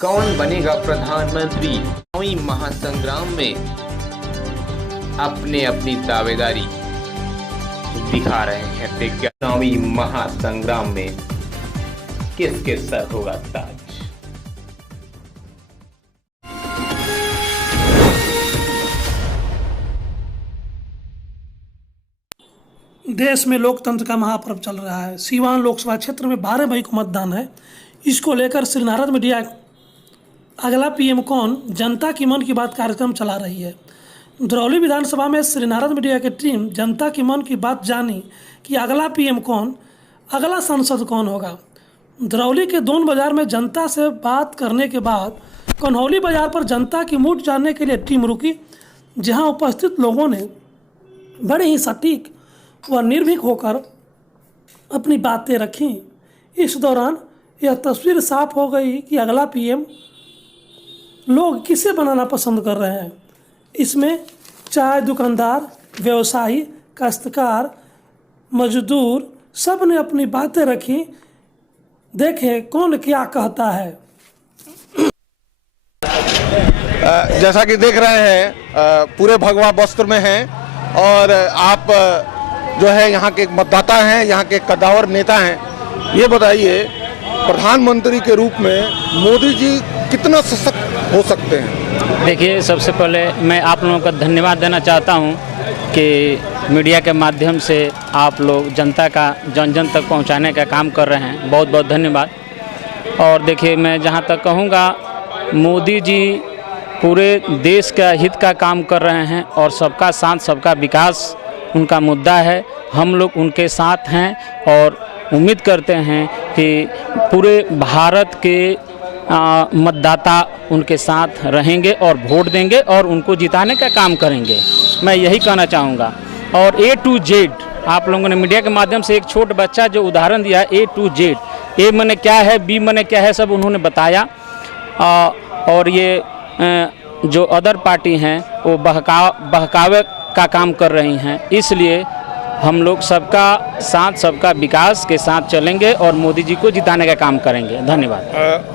कौन बनेगा प्रधानमंत्री? चुनावी महासंग्राम में अपने अपनी दावेदारी दिखा रहे हैं विज्ञापन। चुनावी महासंग्राम में किसके सर होगा ताज? देश में लोकतंत्र का महापर्व चल रहा है। सीवान लोकसभा क्षेत्र में 12 मई को मतदान है। इसको लेकर श्री नारद मीडिया अगला पीएम कौन जनता की मन की बात कार्यक्रम चला रही है। धरौली विधानसभा में श्री नारद मीडिया की टीम जनता की मन की बात जानी कि अगला पीएम कौन, अगला सांसद कौन होगा। धरौली के दोन बाजार में जनता से बात करने के बाद कन्हौली बाजार पर जनता की मूड जानने के लिए टीम रुकी, जहां उपस्थित लोगों ने बड़े ही सटीक व निर्भीक होकर अपनी बातें रखीं। इस दौरान यह तस्वीर साफ हो गई कि अगला पीएम लोग किसे बनाना पसंद कर रहे हैं। इसमें चाय दुकानदार, व्यवसायी, काश्तकार, मजदूर सब ने अपनी बातें रखी। देखें कौन क्या कहता है। जैसा कि देख रहे हैं पूरे भगवा वस्त्र में हैं और आप जो है यहाँ के मतदाता हैं, यहाँ के कद्दावर नेता हैं। ये बताइए प्रधानमंत्री के रूप में मोदी जी कितना सशक्त हो सकते हैं? देखिए, सबसे पहले मैं आप लोगों का धन्यवाद देना चाहता हूं कि मीडिया के माध्यम से आप लोग जनता का जन जन तक पहुंचाने का काम कर रहे हैं। बहुत बहुत धन्यवाद। और देखिए, मैं जहां तक कहूंगा, मोदी जी पूरे देश का हित का काम कर रहे हैं और सबका साथ सबका विकास उनका मुद्दा है। हम लोग उनके साथ हैं और उम्मीद करते हैं कि पूरे भारत के मतदाता उनके साथ रहेंगे और वोट देंगे और उनको जिताने का काम करेंगे। मैं यही कहना चाहूँगा। और A to Z, आप लोगों ने मीडिया के माध्यम से एक छोटा बच्चा जो उदाहरण दिया, A to Z, A माने क्या है, B माने क्या है, सब उन्होंने बताया। और ये जो अदर पार्टी हैं वो बहकावे का काम कर रही हैं। इसलिए हम लोग सबका साथ सबका विकास के साथ चलेंगे और मोदी जी को जिताने का काम करेंगे। धन्यवाद।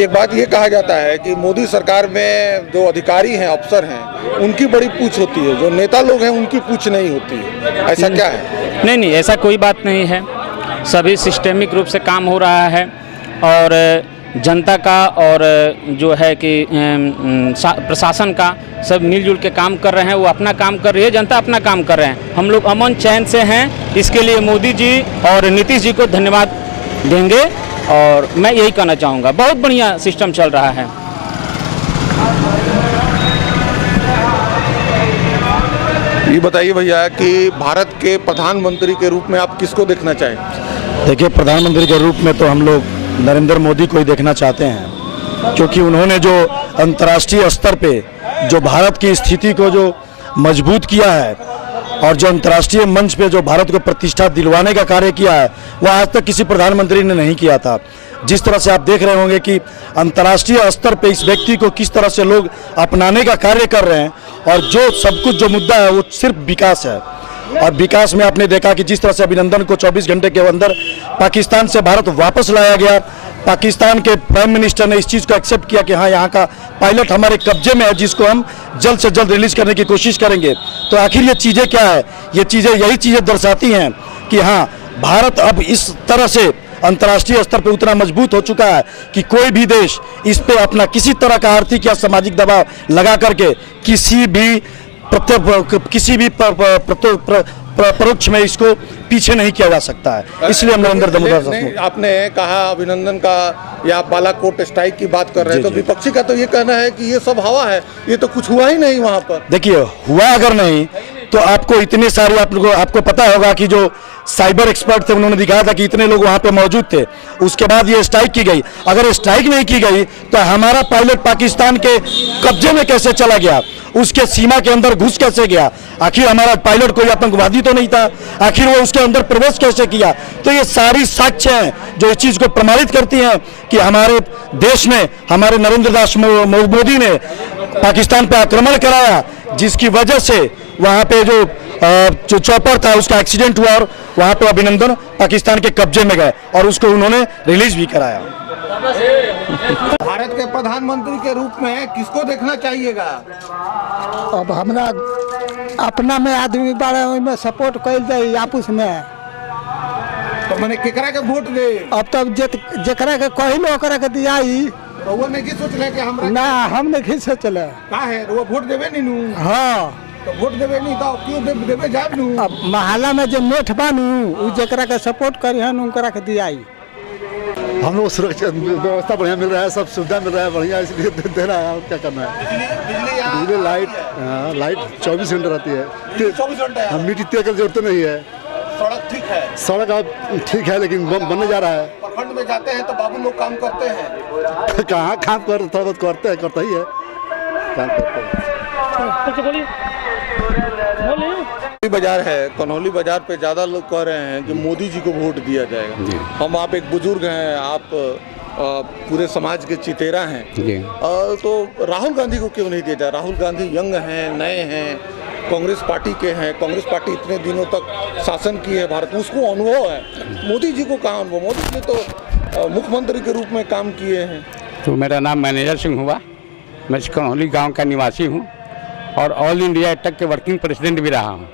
एक बात ये कहा जाता है कि मोदी सरकार में जो अधिकारी हैं, अफसर हैं, उनकी बड़ी पूछ होती है, जो नेता लोग हैं उनकी पूछ नहीं होती है। ऐसा क्या है? नहीं, ऐसा कोई बात नहीं है। सभी सिस्टेमिक रूप से काम हो रहा है और जनता का और जो है कि प्रशासन का सब मिलजुल के काम कर रहे हैं। वो अपना काम कर रही है, जनता अपना काम कर रहे हैं। हम लोग अमन चैन से हैं। इसके लिए मोदी जी और नीतीश जी को धन्यवाद देंगे और मैं यही कहना चाहूँगा, बहुत बढ़िया सिस्टम चल रहा है। ये बताइए भैया कि भारत के प्रधानमंत्री के रूप में आप किसको देखना चाहें? देखिए, प्रधानमंत्री के रूप में तो हम लोग नरेंद्र मोदी को ही देखना चाहते हैं, क्योंकि उन्होंने जो अंतर्राष्ट्रीय स्तर पे जो भारत की स्थिति को जो मजबूत किया है और जो अंतर्राष्ट्रीय मंच पे जो भारत को प्रतिष्ठा दिलवाने का कार्य किया है, वह आज तक किसी प्रधानमंत्री ने नहीं किया था। जिस तरह से आप देख रहे होंगे कि अंतर्राष्ट्रीय स्तर पे इस व्यक्ति को किस तरह से लोग अपनाने का कार्य कर रहे हैं और जो सब कुछ जो मुद्दा है वो सिर्फ विकास है। और विकास में आपने देखा कि जिस तरह से अभिनंदन को 24 घंटे के अंदर पाकिस्तान से भारत वापस लाया गया। पाकिस्तान के प्राइम मिनिस्टर ने इस चीज़ को एक्सेप्ट किया कि हाँ, यहाँ का पायलट हमारे कब्जे में है, जिसको हम जल्द से जल्द रिलीज करने की कोशिश करेंगे। तो आखिर ये चीज़ें क्या है? ये चीज़ें यही चीज़ें दर्शाती हैं कि हाँ, भारत अब इस तरह से अंतर्राष्ट्रीय स्तर पर उतना मजबूत हो चुका है कि कोई भी देश इस पर अपना किसी तरह का आर्थिक या सामाजिक दबाव लगा करके किसी भी परोक्ष में इसको पीछे नहीं किया जा सकता है। इसलिए हम नरेंद्र दामोदर। आपने कहा अभिनंदन का या बालाकोट स्ट्राइक की बात कर रहे हैं, तो विपक्षी का तो ये कहना है कि ये सब हवा है, ये तो कुछ हुआ ही नहीं वहाँ पर। देखिए, हुआ अगर नहीं तो आपको इतने सारे आपको पता होगा कि जो साइबर एक्सपर्ट थे उन्होंने दिखाया था कि इतने लोग वहाँ पे मौजूद थे। उसके बाद ये स्ट्राइक की गई। अगर स्ट्राइक नहीं की गई तो हमारा पायलट पाकिस्तान के कब्जे में कैसे चला गया, उसके सीमा के अंदर घुस कैसे गया? आखिर हमारा पायलट कोई आतंकवादी तो नहीं था? आखिर वो उसके अंदर प्रवेश कैसे किया? तो ये सारी साक्ष्य हैं जो इस चीज़ को प्रमाणित करती हैं कि हमारे देश ने, हमारे नरेंद्र दास मोदी ने पाकिस्तान पर आक्रमण कराया, जिसकी वजह से वहाँ पे जो चॉपर था उसका एक्सीडेंट हुआ और वहाँ पे अभिनंदन पाकिस्तान के कब्जे में गए और उसको उन्होंने रिलीज भी कराया। भारत के प्रधानमंत्री के रूप में किसको देखना चाहिएगा? अब हमरा अपना में आदमी बारे में सपोर्ट कल जाए आपस में, तो मैंने केकरा के वोट दे? अब तब जकरा के कहलो ओकरा के दियाई। तो वो नहीं सोचले कि हमरा ना हम नहीं सोचले का है वो वोट देवे नहीं नू। हाँ तो वोट देवे नहीं तो क्यों देवे जाब नू? अब महल्ला में जो नेठ बानू उ जकरा के सपोर्ट करी हन उनकरा के दियाई। हम लोग सुरक्षा व्यवस्था बढ़िया मिल रहा है, सब सुविधा मिल रहा है बढ़िया, इसलिए दे रहा है। और क्या करना है? बिजली लाइट 24 घंटे रहती है। 24 घंटे हम मीठी तेल की जरूरत नहीं है। सड़क ठीक है? सड़क अब ठीक है लेकिन बनने जा रहा है। प्रखंड में जाते हैं तो बाबू लोग काम करते हैं। कहाँ काम कर थोड़ा बहुत करते हैं, करता ही है काम करते हैं। बाजार है, कन्हौली बाजार पे ज्यादा लोग कह रहे हैं कि मोदी जी को वोट दिया जाएगा। हम आप एक बुजुर्ग हैं, आप पूरे समाज के चितेरा हैं, तो राहुल गांधी को क्यों नहीं दिया जाए? राहुल गांधी यंग हैं, नए हैं, कांग्रेस पार्टी के हैं, कांग्रेस पार्टी इतने दिनों तक शासन की है भारत में, उसको अनुभव है। मोदी जी को कहाँ अनुभव? मोदी जी तो मुख्यमंत्री के रूप में काम किए हैं। तो मेरा नाम मैनेजर सिंह हुआ, मैं कन्हौली गांव का निवासी हूं और ऑल इंडिया एटक के वर्किंग प्रेसिडेंट भी रहा हूं,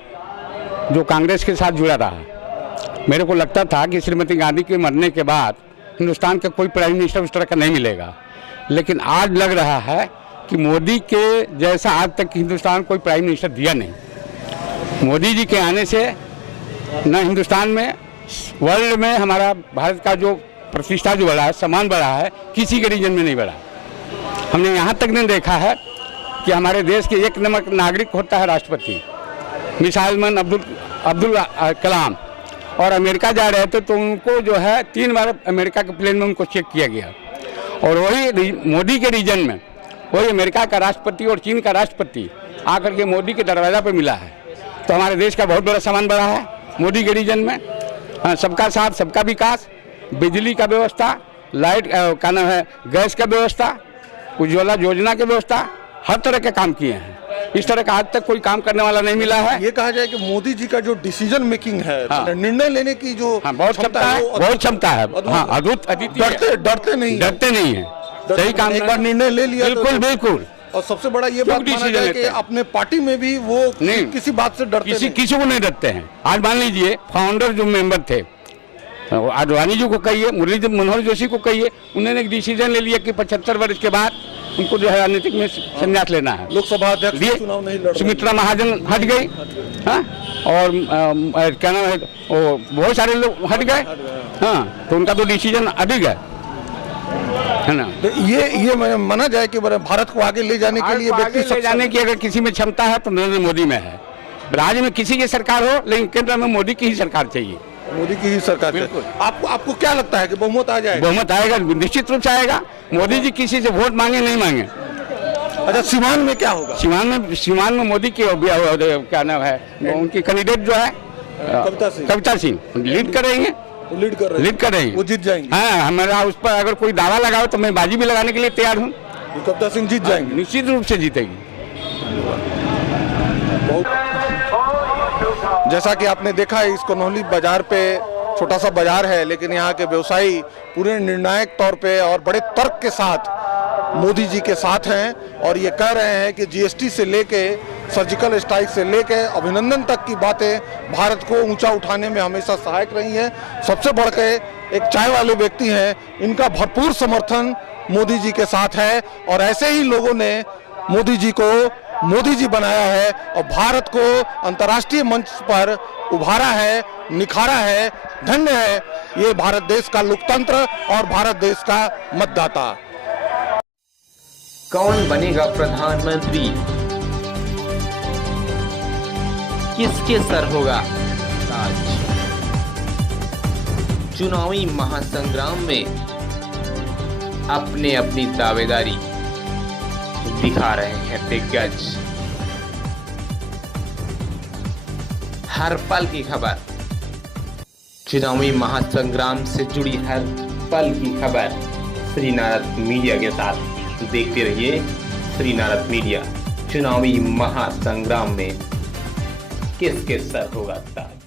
जो कांग्रेस के साथ जुड़ा रहा। मेरे को लगता था कि श्रीमती गांधी के मरने के बाद हिंदुस्तान का कोई प्राइम मिनिस्टर उस तरह का नहीं मिलेगा, लेकिन आज लग रहा है कि मोदी के जैसा आज तक हिंदुस्तान कोई प्राइम मिनिस्टर दिया नहीं। मोदी जी के आने से न हिंदुस्तान में, वर्ल्ड में हमारा भारत का जो प्रतिष्ठा जो बढ़ा है, सम्मान बढ़ा है, किसी के रीजन में नहीं बढ़ा। हमने यहाँ तक नहीं देखा है कि हमारे देश के एक नंबर नागरिक होता है राष्ट्रपति। मिसाइल मैन अब्दुल कलाम और अमेरिका जा रहे थे तो उनको जो है 3 बार अमेरिका के प्लेन में उनको चेक किया गया, और वही मोदी के रीजन में वही अमेरिका का राष्ट्रपति और चीन का राष्ट्रपति आकर के मोदी के दरवाजा पर मिला है। तो हमारे देश का बहुत बड़ा सामान बढ़ा है मोदी के रीजन में। सबका साथ सबका विकास, बिजली का व्यवस्था, लाइट का नाम है, गैस का व्यवस्था, उज्ज्वला योजना की व्यवस्था, हर तरह के काम किए हैं। इस तरह का आज तक कोई काम करने वाला नहीं मिला है। ये कहा जाए कि मोदी जी का जो डिसीजन मेकिंग है, निर्णय लेने की जो बहुत क्षमता है, बहुत क्षमता है। हाँ, अद्भुत, डरते नहीं है। सही काम, एक बार निर्णय ले लिया बिल्कुल बिल्कुल। और सबसे बड़ा ये बात माना जाए कि अपने पार्टी में भी वो किसी बात से डरते नहीं, किसी को नहीं डरते हैं। आज मान लीजिए फाउंडर जो मेंबर थे, आडवाणी जी को कहिए, मुरली मनोहर जोशी को कहिए, उन्होंने एक डिसीजन ले लिया कि 75 वर्ष के बाद उनको जो है राजनीतिक में संन्यास लेना है। लोकसभा अध्यक्ष चुनाव नहीं लड़, सुमित्रा महाजन हट गई, हाँ, और क्या नाम है, वो बहुत सारे लोग हट गए, हाँ, तो उनका तो डिसीजन अभी है ना। तो ये माना जाए कि भारत को आगे ले जाने के लिए व्यक्ति ले जाने की अगर किसी में क्षमता है तो नरेंद्र मोदी में है। राज्य में किसी की सरकार हो, लेकिन केंद्र में मोदी की ही सरकार चाहिए। मोदी की ही सरकार। बिल्कुल। आपको क्या लगता है कि बहुमत आ जाएगा? बहुमत आएगा, निश्चित रूप से आएगा। मोदी जी किसी से वोट मांगे नहीं मांगे। अच्छा, सीवान में क्या होगा? सीवान में मोदी की क्या नाम है, उनकी कैंडिडेट जो है कविता सिंह लीड कर रही है, लीड कर रही है, वो जीत जाएंगे। हाँ, हमारा उस पर अगर कोई दावा लगाओ तो मैं बाजी भी लगाने के लिए तैयार हूँ। कविता सिंह जीत जाएंगे, निश्चित रूप से जीतेगी। जैसा कि आपने देखा, इस कन्हौली बाजार पे छोटा सा बाजार है, लेकिन यहाँ के व्यवसायी पूरे निर्णायक तौर पे और बड़े तर्क के साथ मोदी जी के साथ हैं और ये कह रहे हैं कि जीएसटी से लेके सर्जिकल स्ट्राइक से लेके अभिनंदन तक की बातें भारत को ऊंचा उठाने में हमेशा सहायक रही हैं। सबसे बढ़ के एक चाय वाले व्यक्ति हैं, इनका भरपूर समर्थन मोदी जी के साथ है और ऐसे ही लोगों ने मोदी जी को मोदी जी बनाया है और भारत को अंतर्राष्ट्रीय मंच पर उभारा है, निखारा है। धन्य है ये भारत देश का लोकतंत्र और भारत देश का मतदाता। कौन बनेगा प्रधानमंत्री? किसके सर होगा ताज? चुनावी महासंग्राम में अपने अपनी दावेदारी दिखा रहे हैं दिग्गज। हर पल की खबर, चुनावी महासंग्राम से जुड़ी हर पल की खबर श्री नारद मीडिया के साथ देखते रहिए। श्री नारद मीडिया, चुनावी महासंग्राम में किसके सर होगा ताज।